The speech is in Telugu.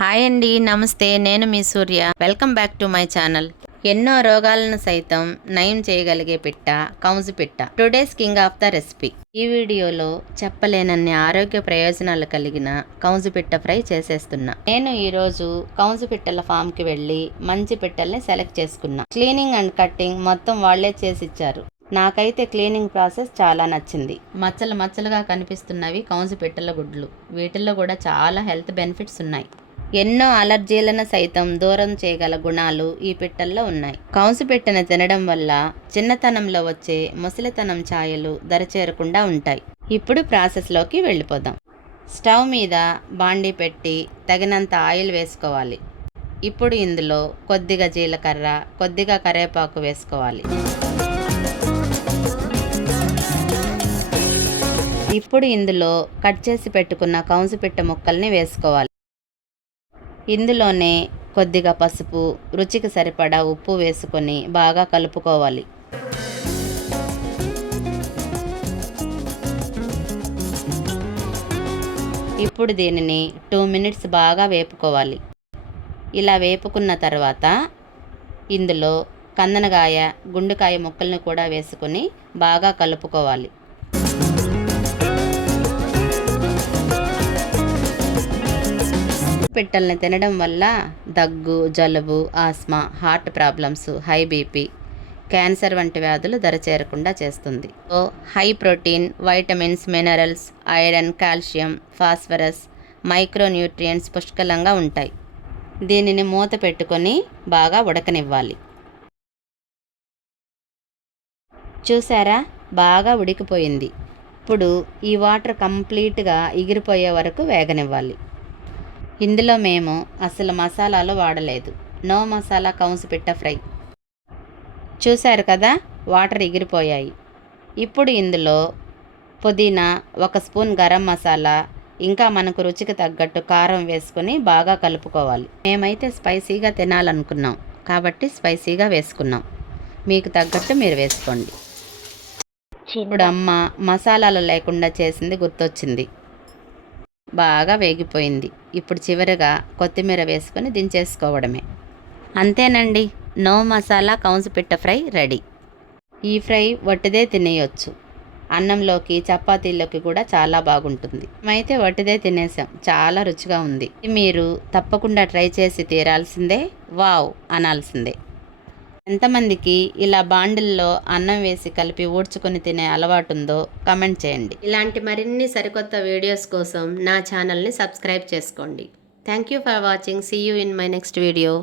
హాయ్ అండి, నమస్తే. నేను మీ Surya. Welcome back to my channel. ఎన్నో రోగాలను సైతం నయం చేయగలిగే పిట్ట కౌజు పిట్ట. Today's king of the recipe. ఈ వీడియోలో చెప్పలేనన్ని ఆరోగ్య ప్రయోజనాలు కలిగిన కౌజు పిట్ట ఫ్రై చేసేస్తున్నా. నేను ఈరోజు కౌజు పిట్టల ఫామ్ కి వెళ్ళి మంచి పిట్టల్ని సెలెక్ట్ చేసుకున్నా. క్లీనింగ్ అండ్ కట్టింగ్ మొత్తం వాళ్లే చేసిచ్చారు. నాకైతే క్లీనింగ్ ప్రాసెస్ చాలా నచ్చింది. మచ్చలు మచ్చలుగా కనిపిస్తున్నవి కౌజు పిట్టల గుడ్లు. వీటిల్లో కూడా చాలా హెల్త్ బెనిఫిట్స్ ఉన్నాయి. ఎన్నో అలర్జీలను సైతం దూరం చేయగల గుణాలు ఈ పిట్టల్లో ఉన్నాయి. కౌసు పిట్టను తినడం వల్ల చిన్నతనంలో వచ్చే ముసలితనం ఛాయలు దరిచేరకుండా ఉంటాయి. ఇప్పుడు ప్రాసెస్లోకి వెళ్ళిపోదాం. స్టవ్ మీద బాండీ పెట్టి తగినంత ఆయిల్ వేసుకోవాలి. ఇప్పుడు ఇందులో కొద్దిగా జీలకర్ర, కొద్దిగా కరివేపాకు వేసుకోవాలి. ఇప్పుడు ఇందులో కట్ చేసి పెట్టుకున్న కౌసు పిట్ట ముక్కల్ని వేసుకోవాలి. ఇందులోనే కొద్దిగా పసుపు, రుచికి సరిపడా ఉప్పు వేసుకొని బాగా కలుపుకోవాలి. ఇప్పుడు దీనిని 2 మినిట్స్ బాగా వేపుకోవాలి. ఇలా వేపుకున్న తర్వాత ఇందులో కందనకాయ, గుండెకాయ ముక్కల్ని కూడా వేసుకొని బాగా కలుపుకోవాలి. పిట్టల్ని తినడం వల్ల దగ్గు, జలుబు, asthma, heart problems, high BP, cancer వంటి వ్యాధులు దరిచేరకుండా చేస్తుంది. High protein, vitamins, minerals, iron, calcium, phosphorus, micronutrients పుష్కలంగా ఉంటాయి. దీనిని మూత పెట్టుకొని బాగా ఉడకనివ్వాలి. చూసారా, బాగా ఉడికిపోయింది. ఇప్పుడు ఈ వాటర్ కంప్లీట్గా ఎగిరిపోయే వరకు వేగనివ్వాలి. ఇందులో మేము అసలు మసాలాలు వాడలేదు. నో మసాలా కౌసు పిట్ట ఫ్రై. చూశారు కదా, వాటర్ ఎగిరిపోయాయి. ఇప్పుడు ఇందులో పుదీనా, 1 స్పూన్ గరం మసాలా, ఇంకా మనకు రుచికి తగ్గట్టు కారం వేసుకొని బాగా కలుపుకోవాలి. మేమైతే స్పైసీగా తినాలనుకున్నాం కాబట్టి స్పైసీగా వేసుకున్నాం. మీకు తగ్గట్టు మీరు వేసుకోండి. ఇప్పుడు అమ్మ మసాలాలు లేకుండా చేసింది గుర్తొచ్చింది. బాగా వేగిపోయింది. ఇప్పుడు చివరిగా కొత్తిమీర వేసుకొని దించేసుకోవడమే. అంతేనండి, నో మసాలా కౌసు పిట్ట ఫ్రై రెడీ. ఈ ఫ్రై వట్టిదే తినేయొచ్చు. అన్నంలోకి, చపాతీలోకి కూడా చాలా బాగుంటుంది. మేమైతే వట్టిదే తినేసాం. చాలా రుచిగా ఉంది. మీరు తప్పకుండా ట్రై చేసి తీరాల్సిందే. వావ్ అనాల్సిందే. ఎంతమందికి ఇలా బాండిల్లో అన్నం వేసి కలిపి ఊడ్చుకొని తినే అలవాటు ఉందో కామెంట్ చేయండి. ఇలాంటి మరిన్ని సరికొత్త వీడియోస్ కోసం నా ఛానల్ని సబ్స్క్రైబ్ చేసుకోండి. Thank you for watching. See you in my next video.